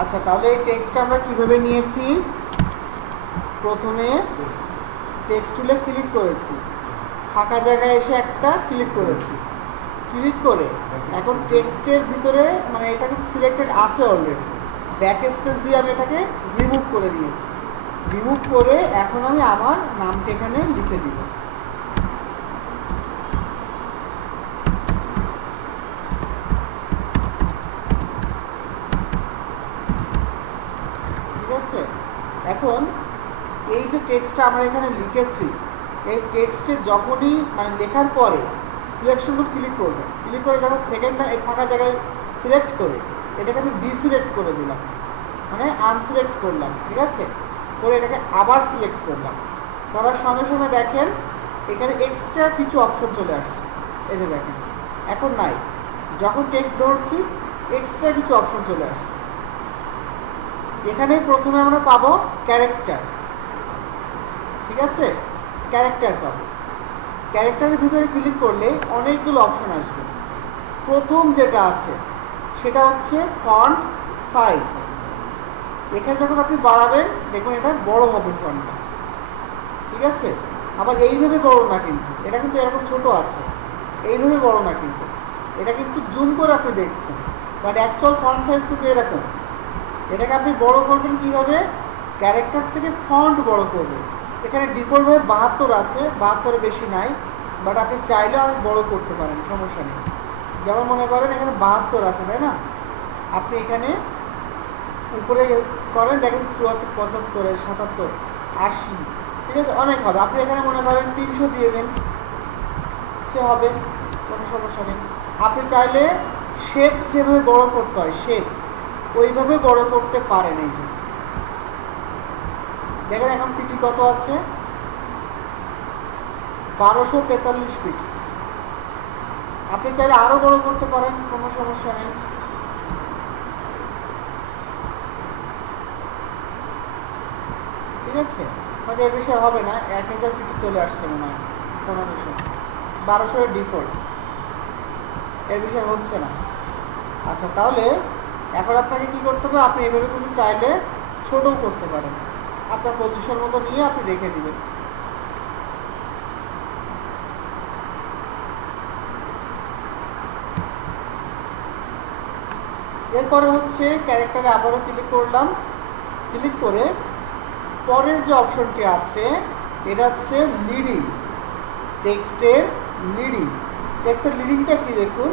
আচ্ছা, তাহলে এই টেক্সটটা আমরা কিভাবে নিয়েছি? প্রথমে টেক্সট টুলে ক্লিক করেছি, ফাঁকা জায়গায় এসে একটা ক্লিক করেছি, ক্লিক করে এখন টেক্সটের ভিতরে মানে এটা কিন্তু সিলেক্টেড আছে অলরেডি, ব্যাক স্পেস দিয়ে আমি এটাকে রিমুভ করে নিয়েছি। রিমুভ করে এখন আমি আমার নামটা এখানে লিখে দিব। ঠিক আছে, এখন এই যে টেক্সটটা আমরা এখানে লিখেছি, এই টেক্সটে যখনই মানে লেখার পরে সিলেকশন রুট ক্লিক করবে, ক্লিক করে যখন সেকেন্ডটা এই ফাঁকা জায়গায় সিলেক্ট করে এটাকে আমি ডিসিলেক্ট করে দিলাম, মানে আনসিলেক্ট করলাম। ঠিক আছে, করে এটাকে আবার সিলেক্ট করলাম, করার সঙ্গে সঙ্গে দেখেন এখানে এক্সট্রা কিছু অপশন চলে আসছে। এই যে দেখেন এখন নাই, যখন টেক্সট ধরছি এক্সট্রা কিছু অপশন চলে আসছে। এখানে প্রথমে আমরা পাবো ক্যারেক্টার। ঠিক আছে, ক্যারেক্টার পাবো। ক্যারেক্টারের ভিতরে ক্লিক করলে অনেকগুলো অপশন আসবে। প্রথম যেটা আছে সেটা হচ্ছে ফন্ট সাইজ। এখানে যখন আপনি বাড়াবেন দেখুন এটা বড় হবে ফন্টটা। ঠিক আছে, আবার এইভাবে বড় না, কিন্তু এটা কিন্তু এরকম ছোট আছে, এইভাবে বড় না, কিন্তু এটা কিন্তু জুম করে আপনি দেখছেন, বাট অ্যাকচুয়াল ফন্ট সাইজ কিন্তু এরকম। এটাকে আপনি বড় করবেন কিভাবে? ক্যারেক্টার থেকে ফন্ট বড় করবেন। এখানে ডিফল্টভাবে 72 আছে, 72 বেশি নাই, বাট আপনি চাইলে অনেক বড় করতে পারেন, সমস্যা নেই। যেমন মনে করেন এখানে 72 আছে, তাই না? আপনি এখানে উপরে করেন, দেখেন 74, 75, 77, 80, ঠিক আছে, অনেক হবে। আপনি এখানে মনে করেন 300 দিয়ে দেন, সে হবে, কোনো সমস্যা নেই। আপনি চাইলে শেপ যেভাবে বড় করতে হয় শেপ ওইভাবে বড় করতে পারেন। এই যে দেখেন এখন পিটি কত আছে, 1243 পিটি। আপনি চাইলে আরো বড় করতে পারেন, কোনো সমস্যা নেই। ঠিক আছে, হয়তো এর বিষয়ে হবে না, 1000 পিটি চলে আসছে মনে হয়, 1500, 1200 এর ডিফল্ট, এর বিষয়ে হচ্ছে না। আচ্ছা, তাহলে এখন আপনাকে কি করতে হবে? আপনি এভাবে কিন্তু চাইলে ছোটও করতে পারেন, আপনার পজিশন মতো নিয়ে আপনি রেখে দিবেন। এরপরে হচ্ছে ক্যারেক্টারে আবারও ক্লিক করলাম, ক্লিক করে পরের যে অপশনটি আছে এটা হচ্ছে লিডিং, টেক্সটের লিডিং। টেক্সটের লিডিংটা কি দেখুন,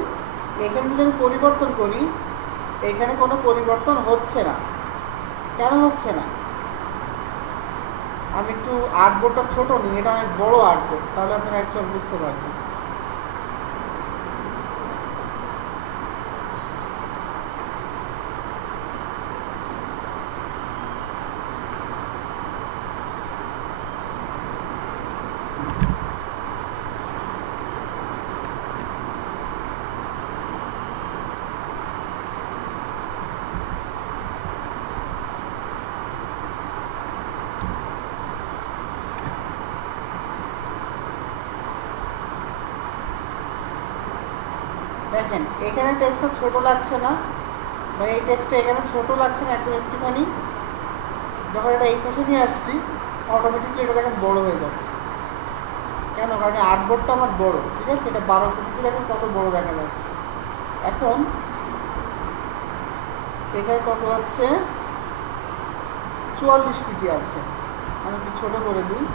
এখানে যদি আমি পরিবর্তন করি এখানে কোনো পরিবর্তন হচ্ছে না। কেন হচ্ছে না? আমি একটু আর্টবোর্ডটা ছোট নিই, এটা অনেক বড় আর্টবোর্ড, তাহলে আপনারা অ্যাকচুয়াল বুঝতে পারবেন। দেখেন এখানে টেক্সটটা ছোট লাগছে না, বা এই টেক্সটটা এখানে ছোট লাগছে না, একদম একটুখানি। যখন এটা এই পাশে নিয়ে আসছি অটোমেটিকলি এটা দেখেন বড় হয়ে যাচ্ছে। কেন? কারণ আর্টবোর্ডটা আমার বড়। ঠিক আছে, এটা 12 ফুটিতে দেখেন কত বড় দেখা যাচ্ছে। এখন এটার কত আছে? 44 পিটি আছে। আমি একটু ছোট করে দিই।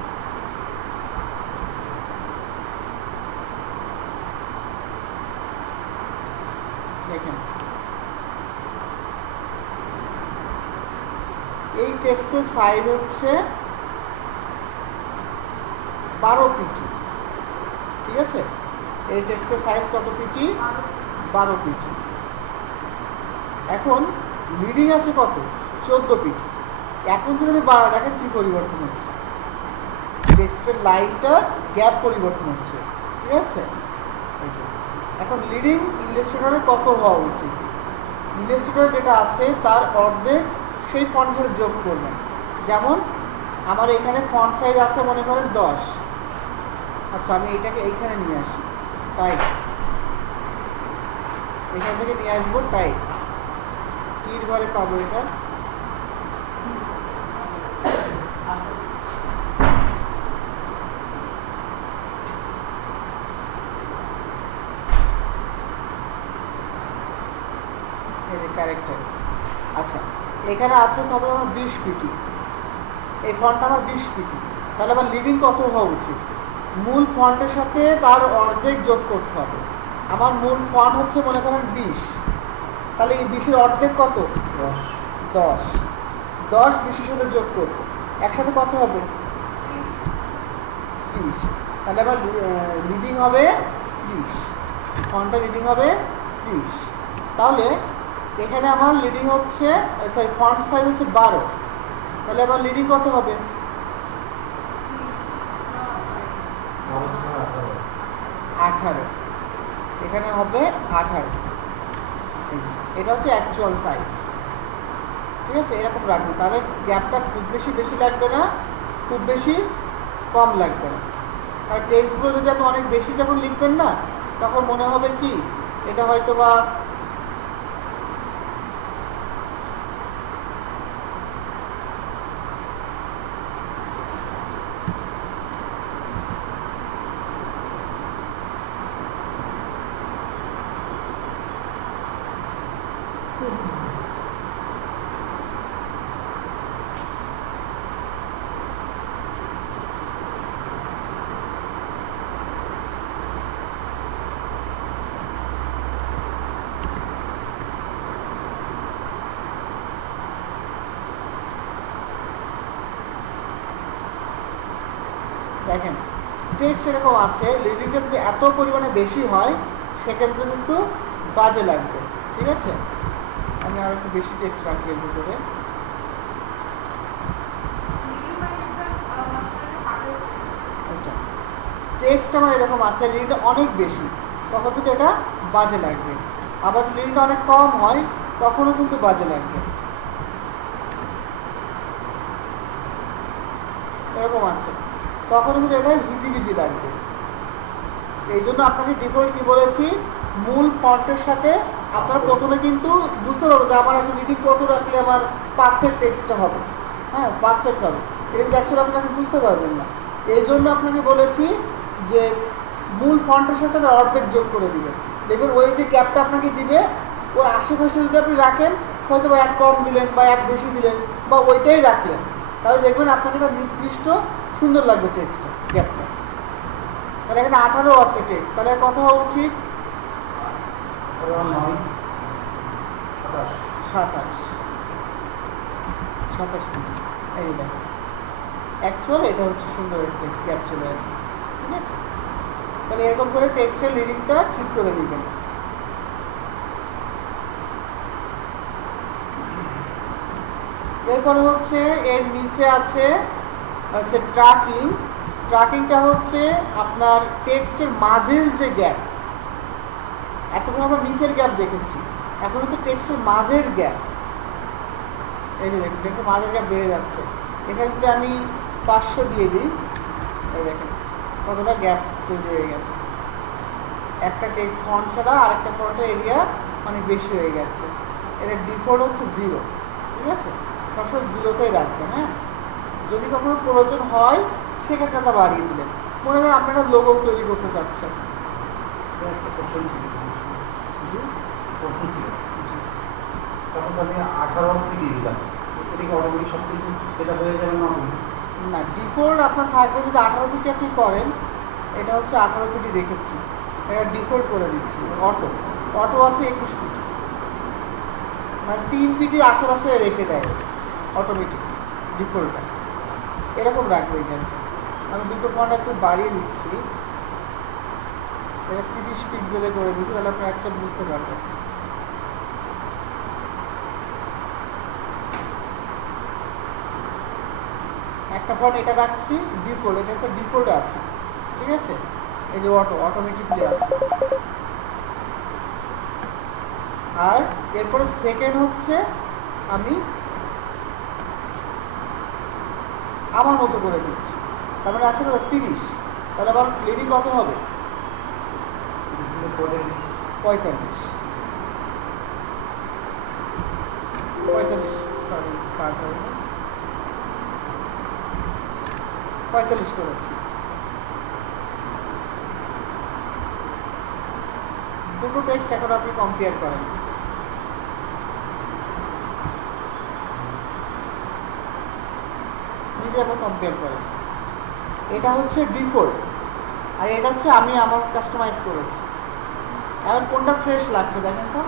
দেখেন এই টেক্সটের সাইজ হচ্ছে 12 পিটি। ঠিক আছে, এই টেক্সটের সাইজ কত পিটি? 12 পিটি। এখন লিডিং আছে কত? 14 পিটি। এখন যদি আমি বাড়া, দেখেন কি পরিবর্তন হচ্ছে, টেক্সটের লাইনটার গ্যাপ পরিবর্তন হচ্ছে। ঠিক আছে, এখন লিডিং ইলাস্ট্রেটরে কত হওয়া উচিত? ইলাস্ট্রেটরে যেটা আছে তার অর্ধেক সেই ফন্ট সাইজ যোগ করবেন। যেমন আমার এখানে ফন্ট সাইজ আছে মনে করেন 10। আচ্ছা, আমি এইটাকে এইখানে নিয়ে আসি, টাইপ, এখান থেকে নিয়ে আসবো টাইপ, T ইর ঘরে পাবো এটা। এই যে ক্যারেক্টার। আচ্ছা, এখানে আছে তবে আমার 20 পিটি, এই ফন্টটা আমার 20 পিটি, তাহলে আমার লিডিং কত হওয়া উচিত? মূল ফন্টের সাথে তার অর্ধেক যোগ করতে হবে। আমার মূল ফন্ট হচ্ছে মনে করেন 20, তাহলে এই 20-এর অর্ধেক কত? 10। 10 20-এর সাথে যোগ করব, একসাথে কত হবে? 30। তাহলে আমার লিডিং হবে 30, ফন্টের লিডিং হবে 30। তাহলে এখানে আমার লিডিং হচ্ছে, সরি ফন্ট সাইজ হচ্ছে 12, তাহলে আমার লিডিং কত হবে? 18। এখানে হবে 18। এটা হচ্ছে অ্যাকচুয়াল সাইজ, ঠিক আছে? এরকম রাখবে, তাহলে গ্যাপটা খুব বেশি লাগবে না, খুব বেশি কম লাগবে না। আর টেক্সটগুলো যদি আপনি অনেক বেশি যখন লিখবেন না, তখন মনে হবে কি এটা হয়তো বা দেখেন টেক্সট এরকম আছে, লিডিংটা যদি এত পরিমাণে বেশি হয় সেক্ষেত্রে কিন্তু বাজে লাগবে, ঠিক আছে? আমি আর একটু বেশি টেক্সট রাখি এর ভিতরে। টেক্সট আমার এরকম আছে, লিডিংটা অনেক বেশি, তখন কিন্তু এটা বাজে লাগবে। আবার যদি লিডিংটা অনেক কম হয় তখনও কিন্তু বাজে লাগবে, এরকম আছে, তখন কিন্তু এটা হিজিবিজি লাগবে। এই জন্য আপনাকে ডিফল্ট কি বলেছি, মূল ফন্টের সাথে আপনারা প্রথমে কিন্তু বুঝতে পারবো যে আমার আসলে লিডিং কত রাখলে আমার পারফেক্ট টেক্সটটা হবে, হ্যাঁ পারফেক্ট হবে। এটা কিন্তু অ্যাকচুয়ালি আপনাকে বুঝতে পারবেন না, এই জন্য আপনাকে বলেছি যে মূল ফন্টের সাথে তার অর্ধেক যোগ করে দিবেন। দেখবেন ওই যে গ্যাপটা আপনাকে দিবে ওর আশেপাশে যদি আপনি রাখেন, হয়তো বা 1 কম দিলেন বা 1 বেশি দিলেন বা ওইটাই রাখলেন, তাহলে দেখবেন আপনাকে একটা নির্দিষ্ট সুন্দর লাগবে টেক্সটটা, গ্যাপটা। তাহলে এখানে 18 আছে টেক্সট, তাহলে কত হওয়া উচিত? 27 মিনিট। এই দেখো অ্যাকচুয়ালি এটা হচ্ছে সুন্দর একটা টেক্সট, গ্যাপ চলে আসবে, ঠিক আছে? তাহলে এরকম করে টেক্সটের লিডিংটা ঠিক করে নেবেন। এরপরে হচ্ছে এর নিচে আছে ট্র্যাকিং। ট্র্যাকিংটা হচ্ছে আপনার টেক্সটের মাঝের যে গ্যাপ, এতক্ষণ আমরা নিচের গ্যাপ দেখেছি, এখন হচ্ছে টেক্সটের মাঝের গ্যাপ। এই যে দেখুন টেক্সটের মাঝের গ্যাপ বেড়ে যাচ্ছে। এখানে যদি আমি 500 দিয়ে দিই, এই দেখেন কতটা গ্যাপ তৈরি হয়ে গেছে, একটা ফন্ট ছাড়া আরেকটা ফন্টের এরিয়া অনেক বেশি হয়ে গেছে। এটা ডিফল্ট হচ্ছে 0, ঠিক আছে? সবসময় 0তেই রাখবেন, হ্যাঁ? যদি কখনো প্রয়োজন হয় সেক্ষেত্রে আমরা বাড়িয়ে দিলেন। মনে করেন আপনারা লোগো তৈরি করতে চাচ্ছেন। একটা কোশ্চেন ছিল, জি প্রশ্ন ছিল, সাপোজ আমি 18 দিয়ে দিলাম, এটা কি অটোমেটিক সব কিছু সেটা হয়ে যাবে না? না, ডিফল্ট আপনার থাকবে যদি 18 পিটি আপনি করেন, এটা হচ্ছে 18 পিটি রেখেছি, এটা ডিফল্ট করে দিচ্ছি। অটো আছে 21 পিটি, মানে 3 পিটির আশেপাশে রেখে দেয় অটোমেটিক ডিফল্টটা, এরকম রাখবে। যে আমি দুটো ফন্ট একটু বাড়িয়ে দিচ্ছি, এটা 30 পিক্সেলে করে দিচ্ছি, তাহলে আপনি অ্যাকচুয়ালি বুঝতে পারবেন। একটা ফন্ট এটা রাখছি ডিফল্ট, এটা হচ্ছে ডিফল্টে আছে, ঠিক আছে? এই যে অটোমেটিকলি আছে। আর এরপরে সেকেন্ড হচ্ছে আমি আমার মতো করে দিচ্ছি, তার মানে আছে কত? 30, তাহলে আবার লিডিং কত হবে? 45। 45, সরি 5 হয়নি, 45 করেছি। দুটো টেক্সট এখন আপনি কম্পেয়ার করেন। নিজে এখন কম্পেয়ার করেন। এটা হচ্ছে ডিফল্ট আর এটা হচ্ছে আমি আমার কাস্টমাইজ করেছি। এখন কোনটা ফ্রেশ লাগছে দেখেন তো?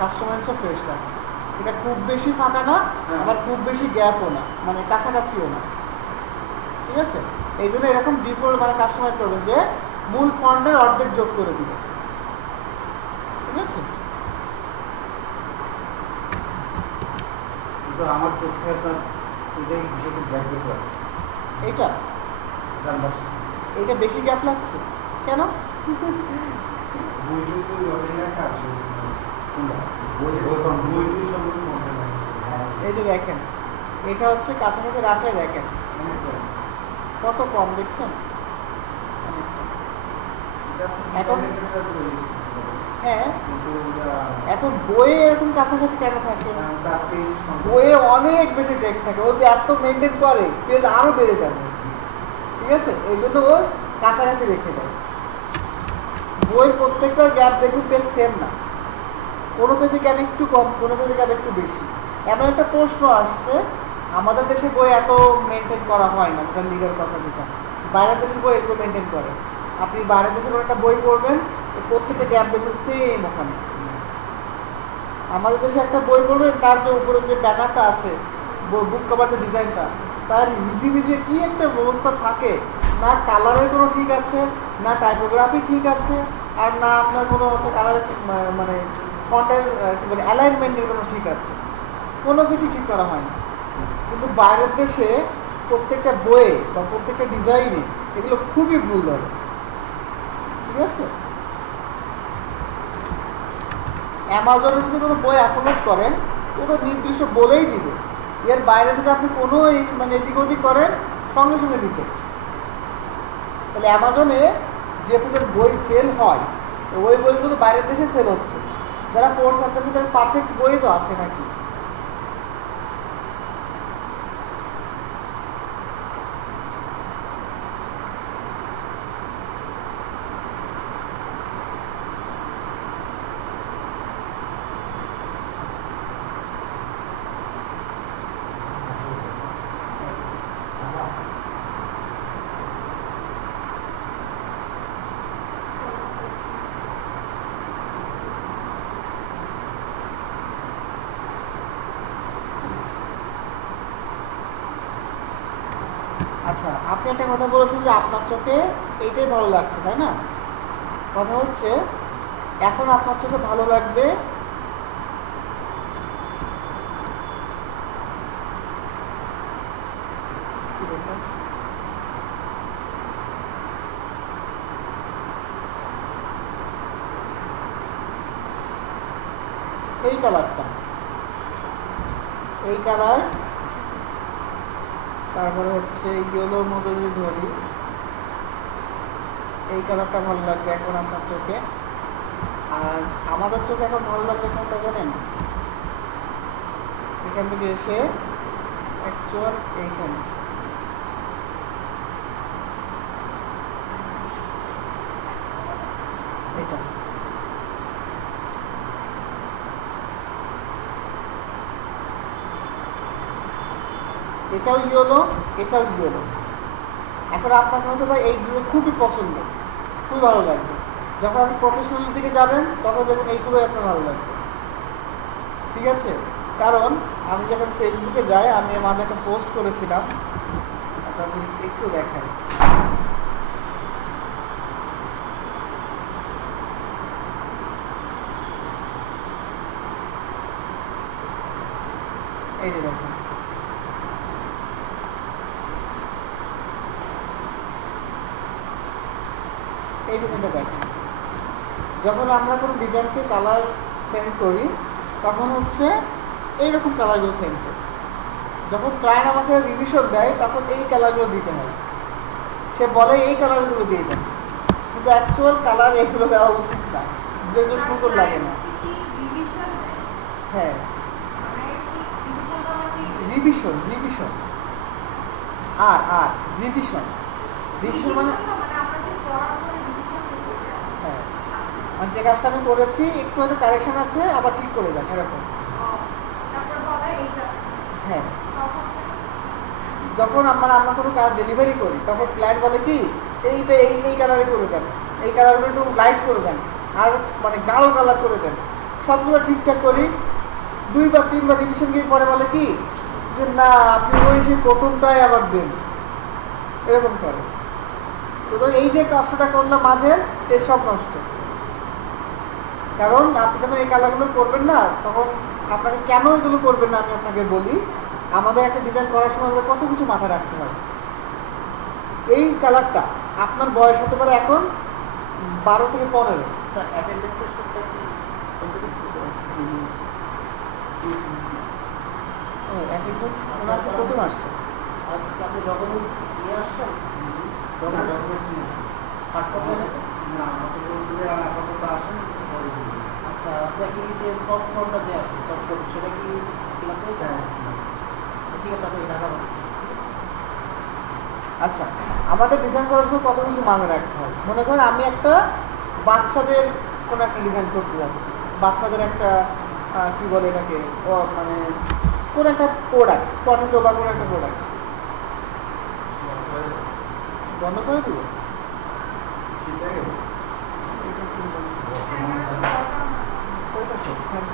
কাস্টমাইজটা ফ্রেশ লাগছে। এটা খুব বেশি ফাঁকা না, আবার খুব বেশি গ্যাপও না, মানে কাছাকাছিও না। ঠিক আছে, এই জন্য এরকম ডিফল্ট মানে কাস্টমাইজ করবেন যে মূল ফন্টের অর্ধেক যোগ করে দিবে। ঠিক আছে, কিন্তু আমার চোখে আপনার এটাই বিষয়টা ব্যাক করতে আছে। এইটা এইটা বেশি গ্যাপ লাগছে কেন? এই যে দেখেন, এটা হচ্ছে কাছাকাছি রাখলে দেখেন কত কম, দেখছেন? এখন হ্যাঁ, এখন বইয়ে এরকম কাছাকাছি কেন থাকে? বইয়ে অনেক বেশি টেক্সট থাকে, ও যে এত মেনটেন করে পেজ আরো বেড়ে যাবে। ঠিক আছে, এই জন্য ও কাছাকাছি রেখে দেয়। বইয়ের প্রত্যেকটা গ্যাপ দেখুন পেজ সেম না, কোনো পেজে গ্যাপ একটু কম, কোনো পেজে গ্যাপ একটু বেশি। এমন একটা প্রশ্ন আসছে, আমাদের দেশে বই এত মেনটেন করা হয় না, যেটা লিগার কথা, যেটা বাইরের দেশের বই এগুলো মেনটেন করে। আপনি বাইরের দেশের কোনো একটা বই পড়বেন, প্রত্যেকটা গ্যাপ দেখবেন সেম ওখানে। আমাদের দেশে একটা বই পড়বেন, তার যে উপরে যে ব্যানারটা আছে, বুক কভার যে ডিজাইনটা, তার হিজিবিজি কি একটা ব্যবস্থা থাকে, না কালারের কোনো ঠিক আছে, না টাইপোগ্রাফি ঠিক আছে, আর না আপনার কোনো হচ্ছে কালারের মানে ফন্টের মানে অ্যালাইনমেন্টের কোনো ঠিক আছে, কোনো কিছু ঠিক করা হয় না। কিন্তু বাইরের দেশে প্রত্যেকটা বইয়ে বা প্রত্যেকটা ডিজাইনে এগুলো খুবই ভুল ধরে। ঠিক আছে, অ্যামাজনে যদি কোনো বই আপলোড করেন, ওটা নির্দিষ্ট বলেই দিবে, এর বাইরে যদি আপনি কোনো মানে এদিক ওদিক করেন, সঙ্গে সঙ্গে রিজেক্ট। তাহলে অ্যামাজনে যে পরিমাণ বই সেল হয়, ওই বইগুলো বাইরের দেশে সেল হচ্ছে। যারা কোর্স করতেছে তাদের পারফেক্ট বই তো আছে নাকি? আচ্ছা, আপনি একটা কথা বলেছেন যে আপনার চোখে এইটাই ভালো লাগছে, তাই না? কথা হচ্ছে এখন আপনার চোখে ভালো লাগবে কি ব্যাপার? এই কালারটা, এই কালার, তারপরে হচ্ছে ইয়েলোর মধ্যে যদি ধরি, এই কালারটা ভালো লাগবে এখন আপনার চোখে। আর আমাদের চোখে এখন ভালো লাগবে কোনটা জানেন? এখান থেকে এসে অ্যাকচুয়াল এইখানে, এটা এটাও ইয়েলো, এটাও ইয়েলো। এখন আপনাকে হয়তো বা এইগুলো খুবই পছন্দ, খুবই ভালো লাগবে। যখন আপনি প্রফেশনাল দিকে যাবেন তখন দেখুন এইগুলোই আপনার ভালো লাগবে। ঠিক আছে, কারণ আমি যখন ফেসবুকে যাই, আমি মাঝে একটা পোস্ট করেছিলাম, আপনাদের একটু দেখাই। এই যে দেখুন, এই ডিজাইনটা দেখেন। যখন আমরা কোনো ডিজাইনকে কালার সেন্ড করি, তখন হচ্ছে এইরকম কালারগুলো সেন্ড করি। যখন ক্লায়েন্ট আমাকে রিভিশন দেয়, তখন এই কালারগুলো দিতে হয়। সে বলে এই কালারগুলো দিয়ে দেন, কিন্তু অ্যাকচুয়াল কালার এগুলো দেওয়া উচিত না, যেগুলো সুন্দর লাগে না। হ্যাঁ, রিভিশন আর রিভিশন মানে হ্যাঁ, মানে যে কাজটা আমি করেছি একটু হয়তো কারেকশন আছে, আবার ঠিক করে দেন এরকম। হ্যাঁ, যখন আমরা কোনো কাজ ডেলিভারি করি তখন ক্লায়েন্ট বলে কি এইটা এই কালারে করে দেন, এই কালারগুলো একটু লাইট করে দেন, আর মানে গাঢ় কালার করে দেন, সবগুলো ঠিকঠাক করি। 2 বা 3 বার রিভিশন গিয়ে পরে বলে কি যে না আপনি ওই সেই প্রথমটাই আবার দেন, এরকম করে। সুতরাং এই যে কষ্টটা করলাম মাঝের, এর সব নষ্ট। কারণ আপনি যখন এই কালারগুলো করবেন না, তখন আপনাকে কেন এগুলো করবেন না আমি আপনাকে বলি। আমাদের একটা ডিজাইন করার সময় আমাদের কত কিছু মাথায় রাখতে হয়। এই কালারটা আপনার বয়স হতে পারে এখন 12 থেকে 15। স্যার অ্যাটেন্ডেন্সের সুদটা কি কতটুকু সুদ আছে? জি বলছি, অ্যাটেন্ডেন্স ওনার সাথে প্রথম আসছে। আজকে আপনি ডকুমেন্টস নিয়ে আসছেন? ডকুমেন্টস নিয়ে হার্ড কপি না, আমাকে বলছিল আর আপাতত আসেন পরে দিয়ে দিবেন। আচ্ছা, আপনার কি যে সফট ফর্মটা যে আছে সফট কপি সেটা কি ফিল আপ হয়েছে? ঠিক আছে, আপনি টাকা পাবেন। আচ্ছা, আমাদের ডিজাইন করার সময় কত কিছু মাথায় রাখতে হয়। মনে করেন আমি একটা বাচ্চাদের কোনো একটা ডিজাইন করতে যাচ্ছি, বাচ্চাদের একটা কি বলে এটাকে, মানে কোনো একটা প্রোডাক্ট, পটেটো বা কোনো একটা প্রোডাক্ট। বন্ধ করে দেবো? সেটাই ওইটা সব, হ্যাঁ।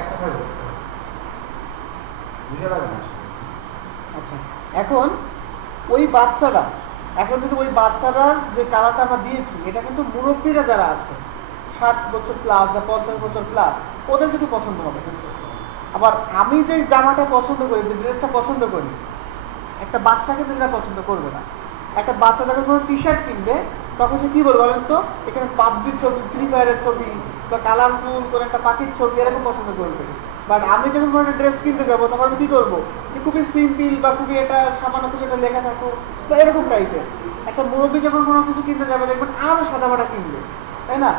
একটা থাকবে, বুঝে লাগবে না। আচ্ছা, এখন ওই বাচ্চারা, এখন যদি ওই বাচ্চারার যে কালারটা আমরা দিয়েছি, এটা কিন্তু মুরব্বীরা যারা আছে 60 বছর প্লাস বা 50 বছর প্লাস, ওদের কিন্তু পছন্দ হবে। আবার আমি যে জামাটা পছন্দ করি, যে ড্রেসটা পছন্দ করি, একটা বাচ্চা কিন্তু এটা পছন্দ করবে না। একটা বাচ্চা যখন কোনো টি শার্ট কিনবে, তখন সে কী বলবে বলেন তো, এখানে পাবজির ছবি, ফ্রি ফায়ারের ছবি বা কালারফুল কোনো একটা পাখির ছবি এরকম পছন্দ করবে। বাট আমি যখন কোনো একটা ড্রেস কিনতে যাবো, তখন আমি কী করবো, যে খুবই সিম্পল বা খুবই এটা সামান্য কিছু একটা লেখা থাকো বা এরকম টাইপের। একটা মুরব্বী যখন কোনো কিছু কিনতে যাবে, দেখবেন আরও সাদামাটা কিনবে, তাই না?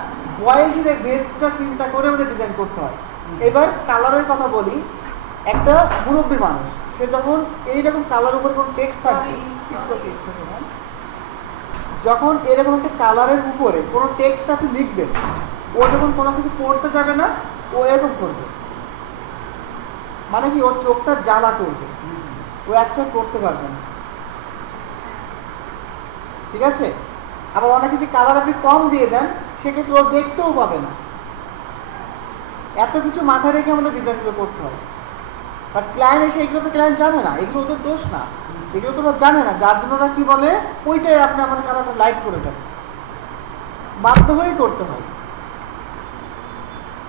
বয়সের এই ভেদটা চিন্তা করে আমাদের ডিজাইন করতে হয়। এবার কালারের কথা বলি, একটা মুরব্বী মানুষ সে যখন এইরকম কালার উপর কোনো টেক্সট থাকবে, যখন এরকম একটা কালারের উপরে কোনো টেক্সট আপনি লিখবেন, ও যখন কোনো কিছু পড়তে যাবে না, ও এরকম করবে, মানে কি ওর চোখটা জ্বালা করবে, ও অ্যাকচুয়ালি পড়তে পারবে না। ঠিক আছে? আবার অনেক যদি কালার আপনি কম দিয়ে দেন, সেক্ষেত্রে ও দেখতেও পাবে না। এত কিছু মাথায় রেখে আমাদের ডিজাইনগুলো করতে হয়। বাট ক্লায়েন্ট এসে এগুলো তো ক্লায়েন্ট জানে না, এগুলো ওদের দোষ না, এগুলো তো ওরা জানে না, যার জন্য ওরা কী বলে, ওইটাই আপনি আমাদের কালারটা লাইট করে দেন, বাধ্য হয়েই করতে হয়।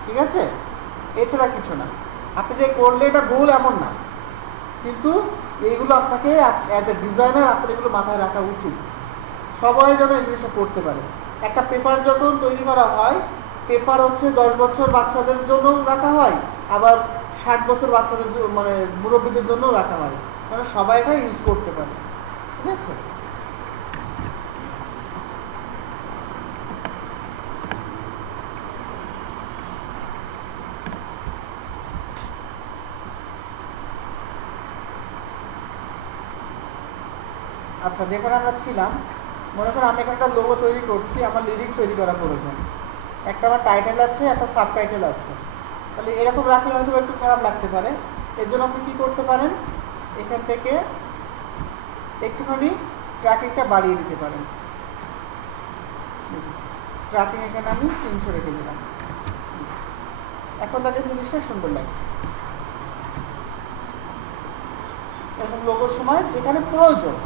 ঠিক আছে? এছাড়া কিছু না। আপনি যে করলে এটা ভুল এমন না, কিন্তু এইগুলো আপনাকে অ্যাজ এ ডিজাইনার আপনার এগুলো মাথায় রাখা উচিত। সবাই যেন এই জিনিসটা করতে পারে। একটা পেপার যখন তৈরি করা হয়, পেপার হচ্ছে 10 বছর বাচ্চাদের জন্য রাখা হয়, আবার 60 বছর বাচ্চাদের মানে মুরব্বীদের জন্য রাখা হয়, কারণ সবাই এটা ইউজ করতে পারে। ঠিক আছে? আচ্ছা, যেখানে আমরা ছিলাম, মনে করুন আমি এখানে একটা লোগো তৈরি করছি, আমার লিরিক তৈরি করা প্রয়োজন। একটা আমার টাইটেল আছে, একটা সাব টাইটেল আছে। তাহলে এরকম রাখলে হয়তো একটু খারাপ লাগতে পারে। এর জন্য আপনি কী করতে পারেন, এখান থেকে একটুখানি ট্র্যাকিংটা বাড়িয়ে দিতে পারেন। ট্র্যাকিং এখানে আমি 300 রেখে দিলাম। এখন দেখেন জিনিসটা সুন্দর লাগে। এরকম লোগোর সময় যেখানে প্রয়োজন,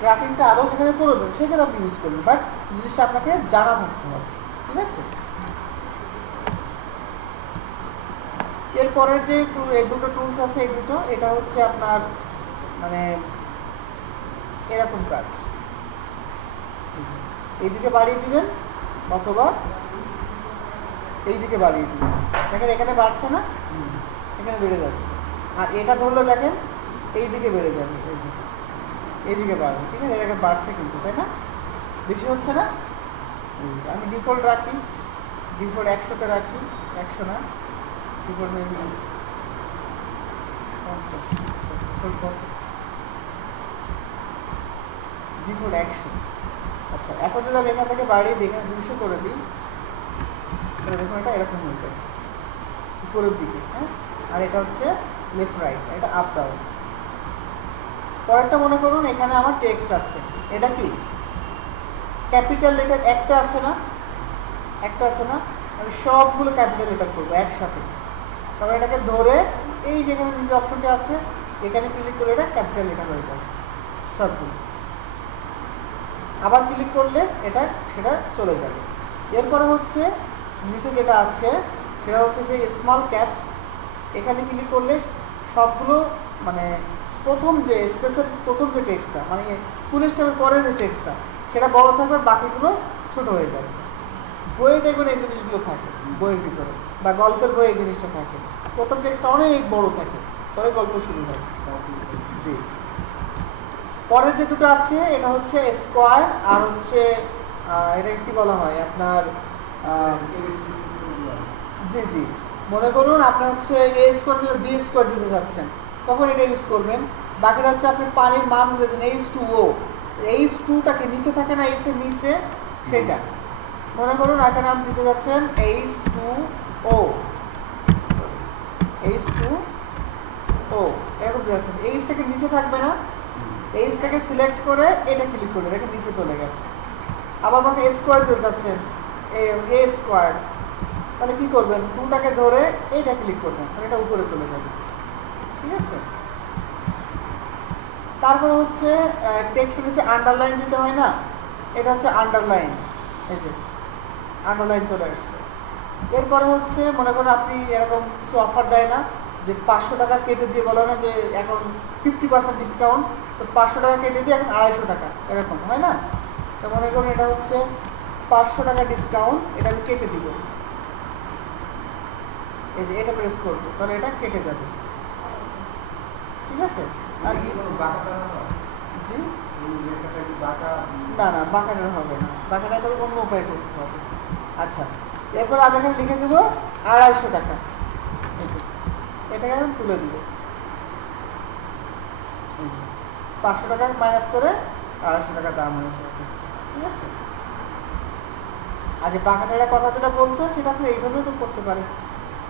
ট্র্যাকিংটা আরও যেখানে প্রয়োজন সেখানে আপনি ইউজ করবেন, বাট জিনিসটা আপনাকে জানা থাকতে হবে। ঠিক আছে? এরপরের যে এই দুটো টুলস আছে, এই দুটো, এটা হচ্ছে আপনার মানে এরকম কাজ, এইদিকে বাড়িয়ে দিবেন অথবা এইদিকে বাড়িয়ে দিবেন। দেখেন এখানে বাড়ছে না, এখানে বেড়ে যাচ্ছে। আর এটা ধরলে দেখেন এইদিকে বেড়ে যাবে, এইদিকে বাড়বে। ঠিক আছে? দেখেন বাড়ছে কিন্তু, তাই না? বেশি হচ্ছে না? আমি ডিফল্ট রাখি, ডিফল্ট 100-তে রাখি, 100 না, ডিফল্ট মেবি 50, আচ্ছা ডিফল্ট কত, ডিফল্ট 100। আচ্ছা এখন যদি আমি এখান থেকে বাড়িয়ে দিই, এখানে 200 করে দিই, তাহলে দেখুন এটা এরকম হয়ে যাবে উপরের দিকে, হ্যাঁ, আর এটা হচ্ছে লেফট রাইট, এটা আপ ডাউন। পরেরটা মনে করুন এখানে আমার টেক্সট আছে, এটা কি ক্যাপিটাল লেটার একটা আছে না, একটা আছে না, আমি সবগুলো ক্যাপিটাল লেটার করবো একসাথে। তারপর এটাকে ধরে এই যেখানে নিচে অপশনটা আছে এখানে ক্লিক করে এটা ক্যাপিটাল লেটার হয়ে যাবে সবগুলো। আবার ক্লিক করলে এটা সেটা চলে যাবে। এরপরে হচ্ছে নিচে যেটা আছে সেটা হচ্ছে যে স্মল ক্যাপস, এখানে ক্লিক করলে সবগুলো মানে প্রথম যে স্পেসের প্রথম যে টেক্সটটা মানে ফুল স্টপের পরে যে টেক্সটটা সেটা বড় থাকবে, বাকিগুলো ছোট হয়ে যাবে। বইয়ে দেখবেন এই জিনিসগুলো থাকে বইয়ের ভিতরে, বা গল্পের বই এই জিনিসটা থাকে, প্রথম টেক্সটটা অনেক বড় থাকে, পরে গল্প শুরু হয়। জি, পরের যে দুটো আছে এটা হচ্ছে স্কোয়ার আর হচ্ছে এটাকে কি বলা হয় আপনার, জি জি, মনে করুন আপনার হচ্ছে এ স্কোয়ার মিলে বি স্কোয়ার দিতে যাচ্ছেন, তখন এটা ইউজ করবেন। বাকিটা হচ্ছে আপনি পানির মান দিতেছেন H2O, H2টাকে নিচে থাকে না এস এর নিচে, সেটা মনে করুন এখানে আপনি দিতে যাচ্ছেন H2O, H2O এরকম দিতে যাচ্ছেন, এইচটাকে নিচে থাকবে না, এইচটাকে সিলেক্ট করে এটা ক্লিক করে দেখেন নিচে চলে গেছে। আবার আমাকে স্কোয়ার দিতে যাচ্ছেন এ স্কোয়ার, তাহলে কি করবেন 2টাকে ধরে এইটা ক্লিক করবেন, তাহলে এটা উপরে চলে যাবে, ঠিক আছে। তারপরে হচ্ছে টেক্সটের নিচে আন্ডারলাইন দিতে হয় না, এটা হচ্ছে আন্ডারলাইন, এই যে আন্ডারলাইন চলে আসছে। এরপরে হচ্ছে মনে করেন আপনি এরকম কিছু অফার দেয় না যে 500 টাকা কেটে দিয়ে বলো না যে এখন 50% ডিসকাউন্ট, তো 500 টাকা কেটে দিয়ে এখন 250 টাকা এরকম হয় না, তো মনে করুন এটা হচ্ছে 500 টাকা ডিসকাউন্ট, এটা আমি কেটে দিব, এই যে এটা প্রেস করবো তাহলে এটা কেটে যাবে, ঠিক আছে। আর কি জি না না বাঁকাটা হবে না, বাঁকাটা করে অন্য উপায় করতে হবে। আচ্ছা এরপর আমি এখানে লিখে দেবো 250 টাকা, এই যে এটাকে আমি তুলে দিব, 500 টাকা মাইনাস করে 250 টাকা দাম হয়েছে, ঠিক আছে। আর যে বাঁকাটার কথা যেটা বলছেন সেটা আপনি এইভাবেও তো করতে পারেন,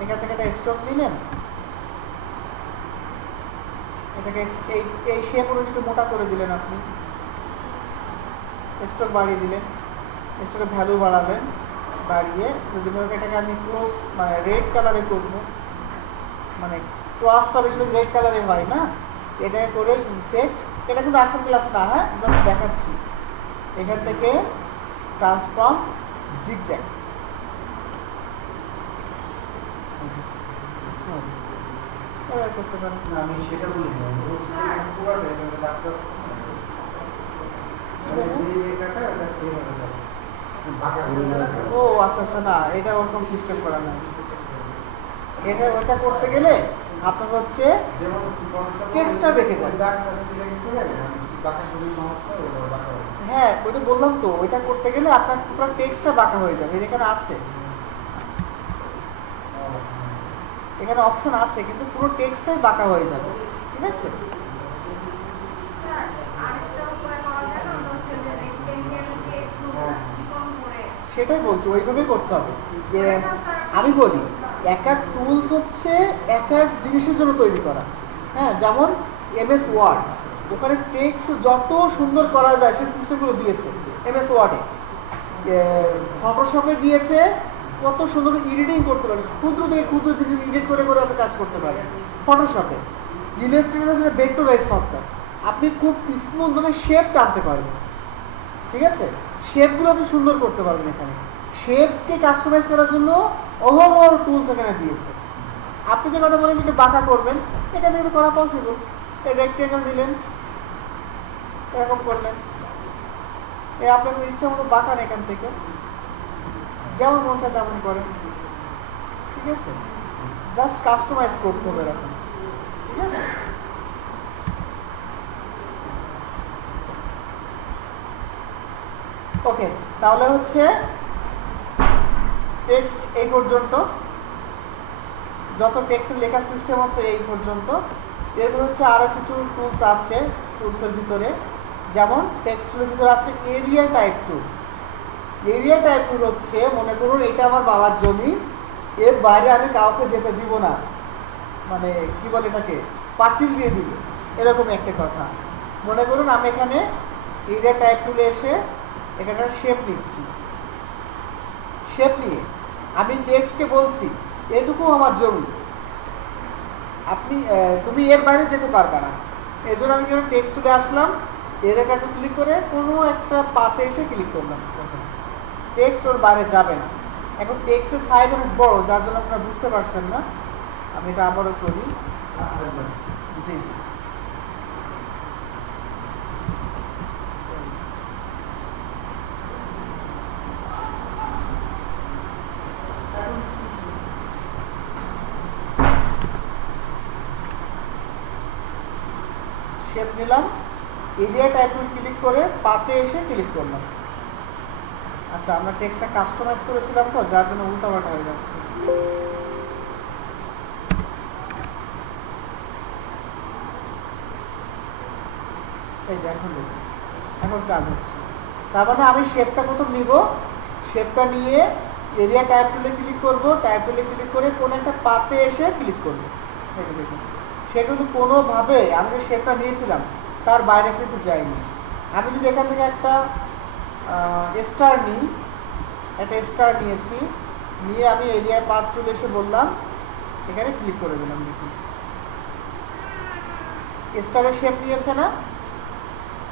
এখান থেকে একটা স্টক নিলেন, এটাকে এই শেপ অনুযায়ী একটু মোটা করে দিলেন, আপনি স্টক বাড়িয়ে দিলেন, স্টকের ভ্যালু বাড়ালেন, বাড়িয়ে যদি মনে এটাকে আমি ক্রস মানে রেড কালারে করবো, মানে ক্রসটা বেশি রেড কালারে হয় না, এটাকে করে ইফেক্ট, এটা কিন্তু আসল ক্লাস না, হ্যাঁ জাস্ট দেখাচ্ছি, এখান থেকে ট্রান্সফর্ম জিগজ্যাগ, এবার করতে পারেন। না আমি সেটা বলি না, পুরোটা ডাক্তার ও আচ্ছা আচ্ছা, না এটা ওরকম সিস্টেম করা না, এটা ওটা করতে গেলে আপনার হচ্ছে টেক্সটটা বেঁকে যাবে। হ্যাঁ ওইটা বললাম তো, ওইটা করতে গেলে আপনার পুরো টেক্সটটা বাঁকা হয়ে যাবে, যেখানে আছে এখানে অপশন আছে কিন্তু পুরো টেক্সটটাই বাঁকা হয়ে যাবে, ঠিক আছে। সেটাই বলছি, ওইভাবেই করতে হবে। যে আমি বলি এক এক টুলস হচ্ছে এক এক জিনিসের জন্য তৈরি করা, হ্যাঁ যেমন MS ওয়ার্ড, ওখানে টেক্সট যত সুন্দর করা যায় সেই সিস্টেমগুলো দিয়েছে MS ওয়ার্ডে, ফটোশপে দিয়েছে কত সুন্দর এডিটিং করতে পারেন, ক্ষুদ্র থেকে ক্ষুদ্র জিনিস এডিট করে করে আপনি কাজ করতে পারেন ফটোশপে। ইলাস্ট্রেটর হচ্ছে ভেক্টরাইজ সফটওয়্যার, আপনি খুব স্মুথভাবে শেপ টানতে পারবেন, ঠিক আছে, শেপগুলো আপনি সুন্দর করতে পারবেন। এখানে শেপকে কাস্টমাইজ করার জন্য ওভারঅল টুলস এখানে দিয়েছে। আপনি যে কথা বলেন যেটা বাঁকা করবেন, এটা থেকে তো করা পসিবল, রেক্টেঙ্গেল দিলেন এরকম করলেন, আপনার ইচ্ছা মতো বাঁকান এখান থেকে, যেমন মন চায় তেমন করেন, ঠিক আছে, জাস্ট কাস্টমাইজ করতে হবে এরকম, ঠিক আছে। ওকে তাহলে হচ্ছে টেক্সট এই পর্যন্ত, যত টেক্সটের লেখা সিস্টেম হচ্ছে এই পর্যন্ত। এরপর হচ্ছে আরও কিছু টুলস আছে টুলসের ভিতরে, যেমন টেক্সট টুলের ভিতরে আছে এরিয়া টাইপ টুল। এরিয়া টাইপ টুল হচ্ছে, মনে করুন এটা আমার বাবার জমি, এর বাইরে আমি কাউকে যেতে দিব না, মানে কি বলে এটাকে, পাঁচিল দিয়ে দিব, এরকম একটা কথা। মনে করুন আমি এখানে এরিয়া টাইপ টুলে এসে এখানে শেপ নিচ্ছি, শেপ নিয়ে আমি টেক্সটকে বলছি এটুকু আমার জমি, তুমি এর বাইরে যেতে পারবে না। এই জন্য আমি যখন টেক্সট টুলে আসলাম, এর একটা ক্লিক করে কোনো একটা পাতে এসে ক্লিক করলাম, টেক্সট ওর বাইরে যাবে না। এখন টেক্সটের সাইজ অনেক বড়, যার জন্য আপনারা বুঝতে পারছেন না, আমি এটা আবারও করি। জি জি, শেপ নিলাম, এরিয়া টাইপ টুল ক্লিক করে পাতে এসে ক্লিক করলাম। আচ্ছা, আমরা টেক্সটটা কাস্টমাইজ করেছিলাম তো, যার জন্য উল্টাপাল্টা হয়ে যাচ্ছে। এই যে এখন দেখুন, এখন কাজ হচ্ছে। তার মানে আমি শেপটা প্রথম নিব, শেপটা নিয়ে এরিয়া টাইপ টুলে ক্লিক করব, টাইপ টুলে ক্লিক করে কোনো একটা পাতে এসে ক্লিক করব। এই যে দেখুন, সে কিন্তু কোনোভাবে আমি যে শেপটা নিয়েছিলাম তার বাইরে কিন্তু যায়নি। আমি যদি এখান থেকে একটা স্টার নিই, একটা স্টার নিয়েছি, নিয়ে আমি এরিয়া পাথ টুলে এসে বললাম, এখানে ক্লিক করে দিলাম, দেখুন স্টারের শেপ নিয়েছে না,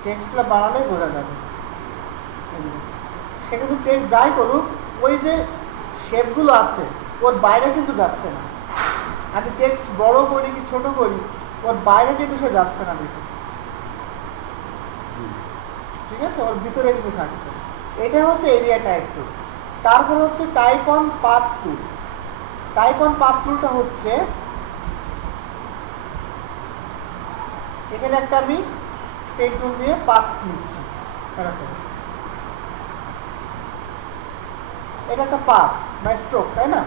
টেক্সটটা বাড়ালেই বোঝা যাবে। সে কিন্তু টেক্সট যাই করুক, ওই যে শেপগুলো আছে ওর বাইরে কিন্তু যাচ্ছে না। আমি টেক্সট বড় করি কি ছোট করি, ওর বাইরে কিন্তু সে যাচ্ছে না, দেখুন ঠিক আছে, ওর ভিতরে কিন্তু থাকছে। এটা হচ্ছে এরিয়া টাইপ টুল। তারপর হচ্ছে type on path tool. Type on path টুলটা হচ্ছে, এখানে একটা আমি পেন টুল দিয়ে পাথ নিচ্ছি, এরকম, এটা একটা পাথ বা স্ট্রোক, তাই না?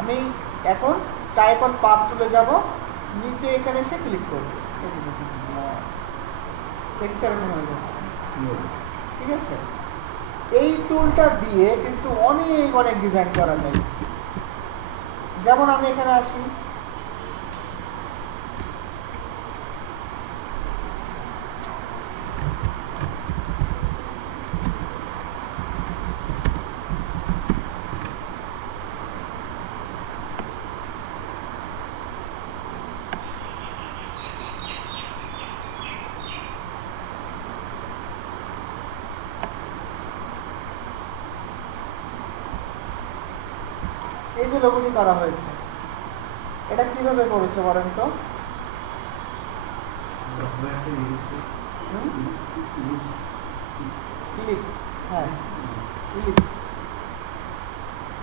আমি এখন টাইপ অন পাথ টুলে যাব, নিচে এখানে এসে ক্লিক করব, এই যে দেখুন টেক্সচার এরকম হয়ে যাচ্ছে, ঠিক আছে। এই টুলটা দিয়ে কিন্তু অনেক অনেক ডিজাইন করা যায়। যেমন আমি এখানে আসি, এই যে লোগোটি করা হয়েছে, এটা কিভাবে করেছে বলেন তো? ইলিপস, হ্যাঁ ইলিপস।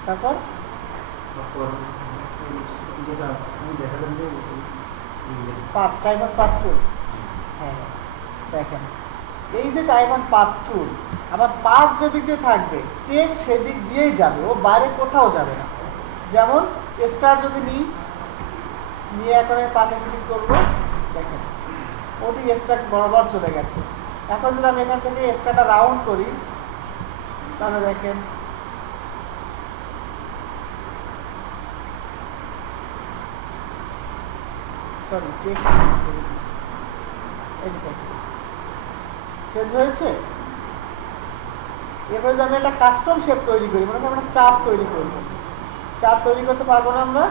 তারপর পাথ, টাইপ অন পাথ টুল, হ্যাঁ দেখেন এই যে টাইপ অন পাথ টুল, আবার পাথ যেদিক দিয়ে থাকবে টেক্সট সেদিক দিয়েই যাবে, ও বাইরে কোথাও যাবে না। যেমন স্টার যদি নিই, নিয়ে এখন পাতে ক্লিক করবো, দেখেন ওটি স্টার বরাবর চলে গেছে। এখন যদি আমি এখান থেকে স্টারটা রাউন্ড করি, তাহলে দেখেন সরি টেক্সট চেঞ্জ হয়েছে। এরপরে যদি আমি একটা কাস্টম শেপ তৈরি করি, মানে আমরা চাপ তৈরি করবো, চাপ তৈরি করতে পারবো না আমরা,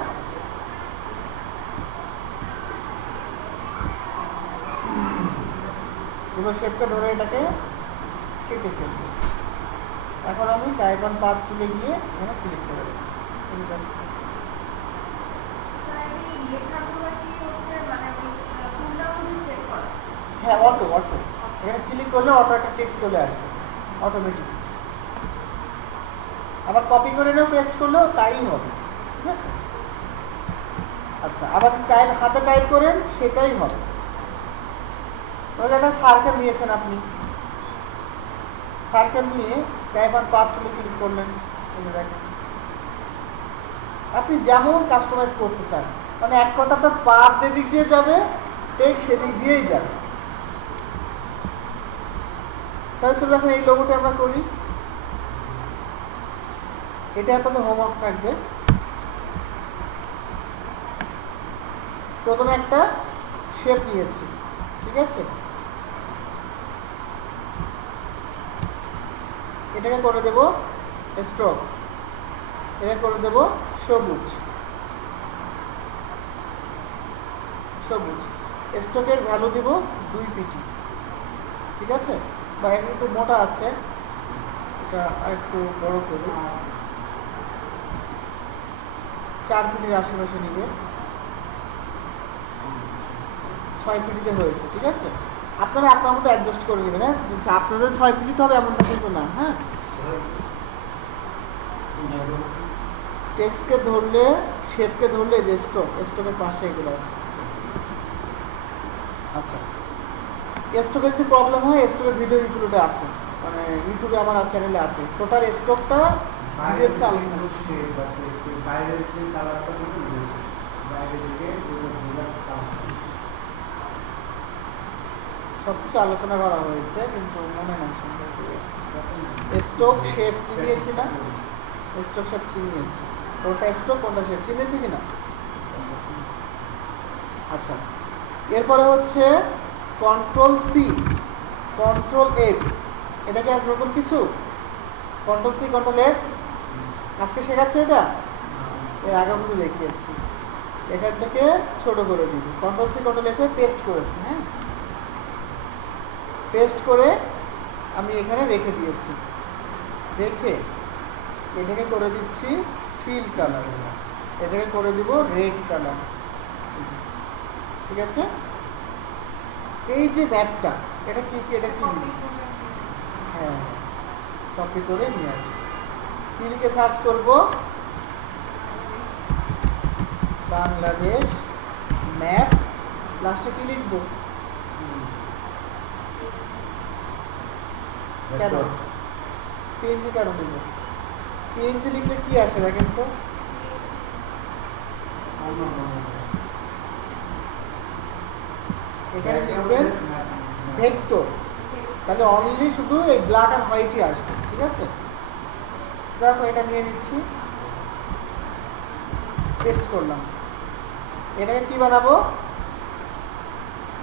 পুরো শেপকে ধরে এটাকে কেটে ফেলবো। এখন আমি টাইপ অন পাথ টুলে গিয়ে এখানে ক্লিক করে দেবো। হ্যাঁ অটো, এখানে ক্লিক করলে অটো একটা টেক্সট চলে আসবে অটোমেটিক। আবার কপি করে নিয়েও পেস্ট করলেও তাই হবে, ঠিক আছে। আচ্ছা, আবার হাতে টাইপ করেন সেটাই হবে। একটা সার্কেল নিয়েছেন আপনি, সার্কেল নিয়ে টাইপ অন পাথ টুলে ক্লিক করলেন, দেখেন আপনি যেমন কাস্টমাইজ করতে চান, মানে এক কথা আপনার পাথ যেদিক দিয়ে যাবে টেক্সট সেদিক দিয়েই যাবে। তাহলে চলো এখন এই লোগোটা আমরা করি। এটা আপনাদের হোমওয়ার্ক থাকবে। প্রথমে একটা শেপ নিয়েছি, ঠিক আছে, এটাকে করে দেব স্ট্রোক, এটা করে দেব সবুজ, সবুজ। স্ট্রোকের ভ্যালু দিব 2 পিটি, ঠিক আছে, বা একটু মোটা আছে, এটা একটু বড় করি, 4 পিটির আশেপাশে নিবে, 6 পিটিতে হয়েছে, ঠিক আছে। আপনারা আপনার মতো অ্যাডজাস্ট করে নেবেন, হ্যাঁ, আপনাদের 6 পিটিতে হবে এমনটা কিন্তু না, হ্যাঁ। টেক্সটকে ধরলে, শেপকে ধরলে যে স্ট্রোক, স্ট্রোকের পাশে এগুলো আছে। আচ্ছা, স্ট্রোকে যদি প্রবলেম হয় স্ট্রোকের ভিডিও ইউটিউবে আছে, মানে ইউটিউবে আমার চ্যানেলে আছে, টোটাল স্ট্রোকটা ডিটেইলসে আলোচনা করছি। সব কিছু আলোচনা করা হয়েছে কিন্তু মনে নাই স্ট্রোক শেপ চিনিয়েছি না, স্ট্রোক শেপ চিনিয়েছি, কোনটা স্ট্রোক কোনটা শেপ চিনিয়েছি কিনা। আচ্ছা, এরপরে হচ্ছে কন্ট্রোল সি, কন্ট্রোল এফ, এটা কি আজ নতুন কিছু? কন্ট্রোল সি কন্ট্রোল এফ আজকে শেখাচ্ছে, এটা এর আগে কিন্তু দেখিয়েছি। এখান থেকে ছোট করে দিবি, কন্ট্রোল সি কন্ট্রোল এফে পেস্ট করেছি, হ্যাঁ, পেস্ট করে আমি এখানে রেখে দিয়েছি, রেখে এটাকে করে দিচ্ছি ফিল কালার, এটাকে করে দিব রেড কালার, ঠিক আছে। এই যে ম্যাপটা, এটা কি এটা কি, হ্যাঁ, কপি করে নিয়ে আসবো, কি লিখে সার্চ করব, বাংলাদেশ ম্যাপ, লাস্টে কি লিখবো, কেন পিএনজি কেন লিখবো, পিএনজি লিখলে কি আসে দেখেন তো, এখানে লিখবেন ভেক্টর, তাহলে অনলি শুধু এই ব্ল্যাক আর হোয়াইটই আসবে, ঠিক আছে। দেখো এটা নিয়ে নিচ্ছি, পেস্ট করলাম, এটাকে কি বানাবো,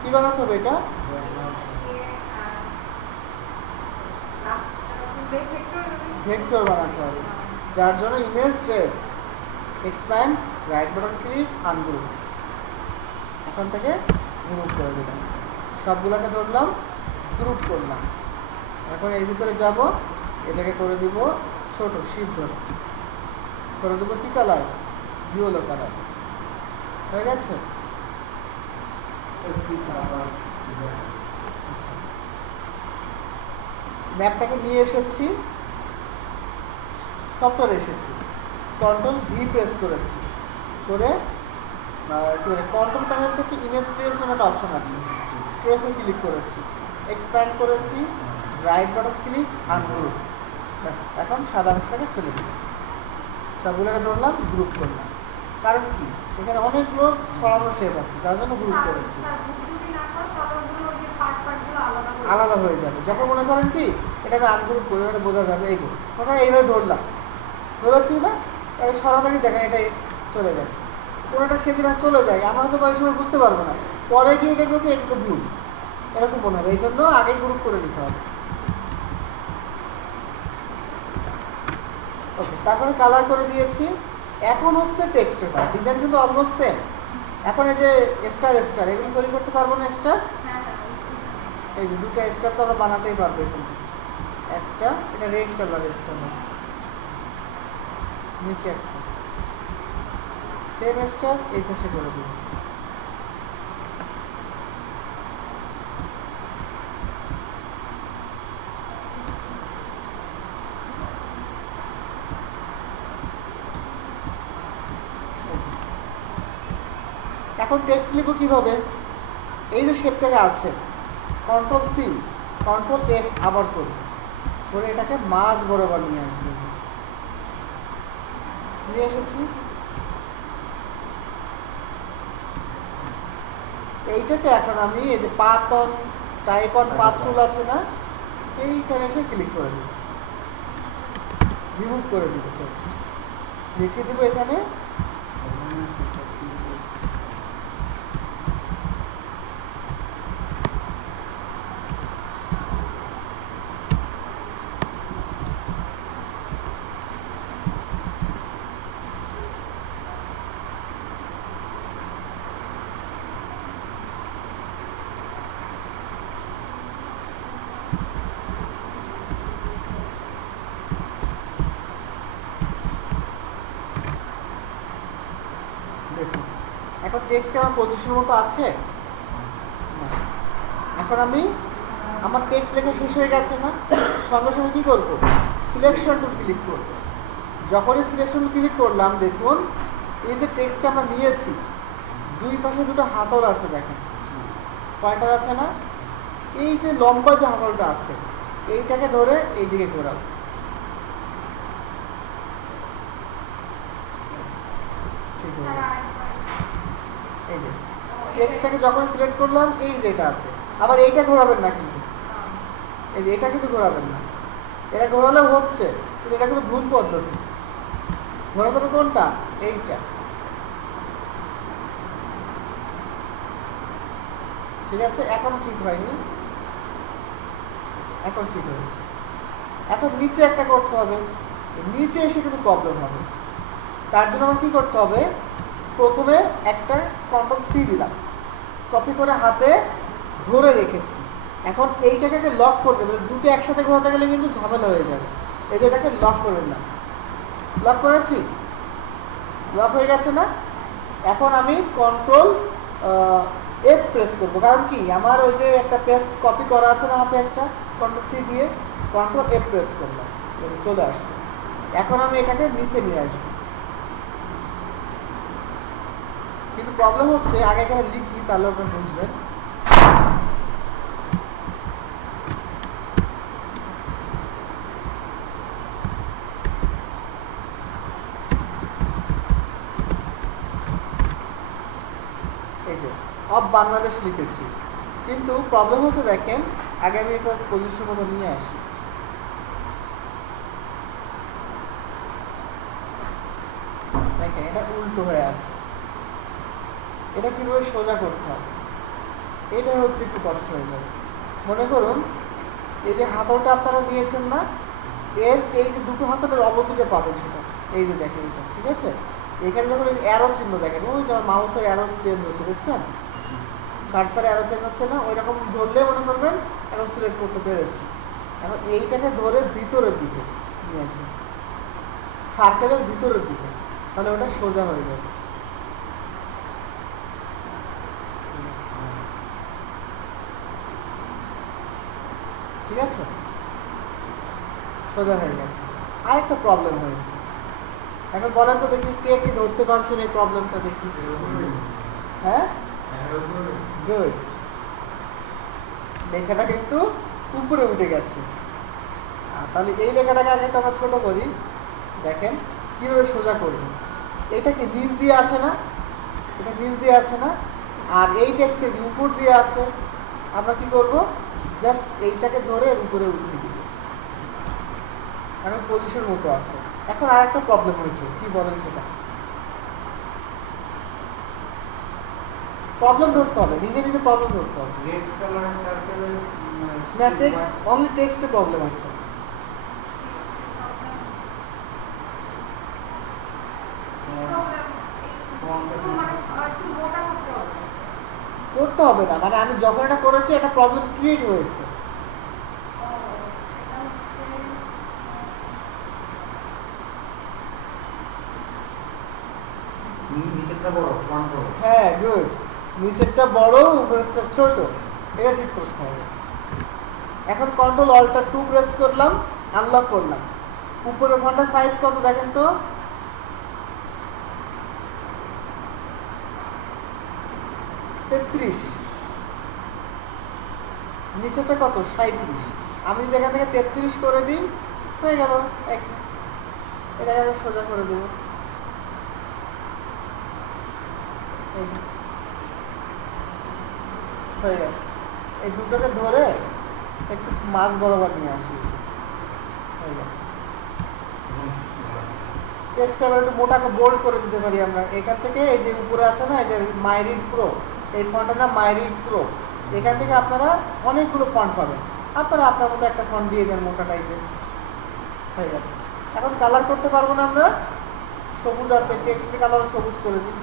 কি বানাতে হবে, এটা ভেক্টর বানাতে হবে, যার জন্য image trace, expand, right button click, ungroup, এখন থেকে গ্রুপ করে দিলাম, সবগুলোকে ধরলাম, গ্রুপ করলাম। এখন এর ভিতরে যাব, এটাকে করে দিব ছোট শিপ ধরে, করে দেবো কি কালার, ইয়েলো কালার, হয়ে গেছে। আচ্ছা, ম্যাপটাকে নিয়ে এসেছি, সফটওয়্যার এসেছি, কন্ট্রোল ভি প্রেস করেছি, করে কন্ট্রোল প্যানেল থেকে ইমেজ ট্রেস নামে একটা অপশন আছে, ট্রেসে ক্লিক করেছি, এক্সপ্যান্ড করেছি, রাইট বাটন ক্লিক, আনগ্রুপ, ব্যাস। এখন সাদা অংশটাকে ফেলে দিলাম, সবগুলোকে ধরলাম, গ্রুপ করলাম। কারণ কি, এখানে অনেকগুলো ছড়ানো শেপ আছে, যার জন্য গ্রুপ করেছি, আলাদা হয়ে যাবে। যখন মনে করেন কি এটাকে আনগ্রুপ করে বোঝা যাবে, এই যে ওটা এইভাবে ধরলাম, ধরেছি না, এই সরা থেকে দেখেন এটা চলে গেছে, কোনোটা সেদিন আর চলে যায়, আমরা হয়তো ওই সময় বুঝতে পারবো না, পরে গিয়ে দেখবো কি এটা তো ভুল, এরকম মনে হবে, এই জন্য আগেই গ্রুপ করে নিতে হবে। ওকে, তারপরে কালার করে দিয়েছি। এখন হচ্ছে টেক্সটের পার্ট, ডিজাইন কিন্তু অলমোস্ট সেম। এখন এই যে স্টার স্টার এগুলো তৈরি করতে পারবো না, স্টার, এই যে দুটো স্টার তো আমরা বানাতেই পারবো, এখান থেকে একটা, এটা রেড কালার স্টার, নিচে একটা সেম স্টার, এই পাশে করে দেবো। এখন টেক্সট লিখবো কিভাবে, এই যে শেপটাকে আছে, কন্ট্রোল সি কন্ট্রোল এফ আবার করি, করে এটাকে মাঝ বরাবর নিয়ে আসবো, নিয়ে এসেছি, এইটাকে এখন আমি এই যে path on type on path টুল আছে না, এইখানে এসে ক্লিক করে দিব, রিমুভ করে দিব টেক্সট, লিখে দিব এখানে দেখুন এখন টেক্সট আমার পজিশন মতো আছে না। এখন আমি আমার টেক্সট লেখা শেষ হয়ে গেছে না, সঙ্গে সঙ্গে কী করবো, সিলেকশন টুল ক্লিক করবো। যখনই সিলেকশন টুল ক্লিক করলাম দেখুন এই যে টেক্সট আমরা নিয়েছি দুই পাশে দুটো হাতল আছে, দেখেন পয়েন্টার আছে না, এই যে লম্বা যে হাতলটা আছে এইটাকে ধরে এইদিকে ঘোরাবো, ঠিক হয়ে গেছে। এই যে টেক্সটটাকে যখন সিলেক্ট করলাম এই যে এটা আছে, আবার এইটা ঘোরাবেন না কিন্তু, এই যে এটা কিন্তু ঘোরাবেন না, এটা ঘোরালেও হচ্ছে কিন্তু এটা কিন্তু ভুল পদ্ধতি। ঘোরাতে হবে কোনটা, এইটা, ঠিক আছে। এখন ঠিক হয়নি, এখন ঠিক হয়েছে। এখন নিচে একটা করতে হবে, নিচে এসে কিন্তু প্রবলেম হবে। তার জন্য আমার কী করতে হবে, প্রথমে একটা Ctrl+C দিলাম, কপি করে হাতে ধরে রেখেছি। এখন এইটাকে লক করে দেবে, দুটো একসাথে ঘোরাতে গেলে কিন্তু ঝামেলা হয়ে যাবে, এই যে এটাকে লক করে দিলাম, লক করেছি, লক হয়ে গেছে না। এখন আমি Ctrl+F প্রেস করবো, কারণ কি আমার ওই যে একটা পেস্ট কপি করা আছে না হাতে, একটা Ctrl+C দিয়ে Ctrl+F প্রেস করলাম, চলে আসছে। এখন আমি এটাকে নিচে নিয়ে আসবো, কিন্তু প্রবলেম হচ্ছে আগে এখানে লিখি তাহলে আপনারা বুঝবেন। এই যে অফ বাংলাদেশ লিখেছি, কিন্তু প্রবলেম হচ্ছে দেখেন আগে আমি এটা পজিশন মতো নিয়ে আসি, দেখেন এটা উল্টো হয়ে আছে, এটা কীভাবে সোজা করতে হবে এটা হচ্ছে একটু কষ্ট হয়ে যাবে। মনে করুন এই যে হাতলটা আপনারা নিয়েছেন না, এর এই যে দুটো হাতলের অপোজিটে পাবেন সেটা, এই যে দেখেন এটা, ঠিক আছে। এখানে যখন এই অ্যারো চিহ্ন দেখেন, ওই যে মাউসের অ্যারো চেঞ্জ হচ্ছে, দেখছেন কার্সারে অ্যারো চেঞ্জ হচ্ছে না, ওই রকম ধরলে মনে করবেন এখন সিলেক্ট করতে পেরেছি। এখন এইটাকে ধরে ভিতরের দিকে নিয়ে আসবেন, সার্কেলের ভিতরের দিকে, তাহলে ওটা সোজা হয়ে যাবে। ঠিক আছে, সোজা হয়ে গেছে। আরেকটা প্রবলেম হয়েছে, এখন বলেন তো দেখি কে কি ধরতে পারছেন এই প্রবলেমটা দেখি। হ্যাঁ গুড, লেখাটা কিন্তু উপরে উঠে গেছে। তাহলে এই লেখাটাকে আগে একটা আমরা ছোট করি, দেখেন কিভাবে সোজা করব। এটা কি নিচ দিয়ে আছে না, এটা নিচ দিয়ে আছে না, আর এই টেক্সটের উপর দিয়ে আছে। আমরা কি করব, জাস্ট এইটাকে ধরে এর উপরে উঠিয়ে দিব, এখন পজিশন মতো আছে। এখন আর একটা প্রবলেম হয়েছে, কি বলেন সেটা, প্রবলেম ধরতে হবে, নিজে নিজে প্রবলেম ধরতে হবে। রেড কালারের সার্কেলের না টেক্সট, অনলি টেক্সটে প্রবলেম আছে। করতে হবে না, মানে আমি যখন এটা করেছি একটা প্রবলেম ক্রিয়েট হয়েছে। নিচেরটা বড়, ফ্রন্ট বড়। হ্যাঁ গুড, নিচেরটা বড় উপরেরটা ছোট, এটা ঠিক করতে হবে। এখন Ctrl+Alt+2 প্রেস করলাম, আনলক করলাম। উপরের ফন্টের সাইজ কত দেখেন তো, 33, নিচেরটা কত 37। আমি যদি এখান থেকে 33 করে দিই হয়ে গেল, এটাকে আমি সোজা করে দেব। এই যে হয়ে গেছে। এই দুটোকে ধরে একটু মাছ বরাবর নিয়ে আসি, হয়ে গেছে। টেক্সট আবার একটু মোটা বোল্ড করে দিতে পারি আমরা এখান থেকে। এই যে উপরে আছে না, এই যে মাইরিড প্রো, এই ফন্টের নাম মাইরিড প্রো। এখান থেকে আপনারা অনেকগুলো ফন্ট পাবেন, আপনারা আপনার মতো একটা ফন্ট দিয়ে দেন মোটা টাইপের, হয়ে গেছে। এখন কালার করতে পারবো না আমরা, সবুজ আছে, টেক্সটের কালারও সবুজ করে দিই।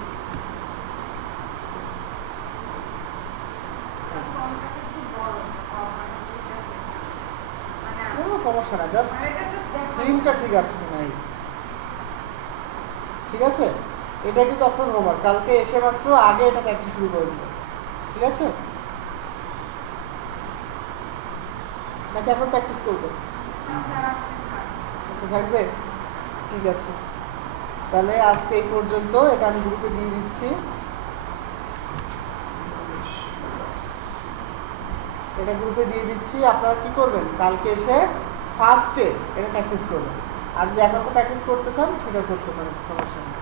কোনো সমস্যা না, জাস্ট থিমটা ঠিক আছে কিনা এই, ঠিক আছে। এটা কিন্তু আপনার হোমওয়ার্ক, কালকে এসে মাত্র আগে এটা প্র্যাকটিস শুরু করে দিবেন, ঠিক আছে? নাকি এখন প্র্যাকটিস করবেন? আচ্ছা, থাকবে, ঠিক আছে। তাহলে আজকে এই পর্যন্ত, এটা আমি গ্রুপে দিয়ে দিচ্ছি। এটা গ্রুপে দিয়ে দিচ্ছি, আপনারা কি করবেন, কালকে এসে ফার্স্টে এটা প্র্যাকটিস করবেন। আর যদি এখন প্র্যাকটিস করতে চান সেটা করতে পারেন, সমস্যা নেই।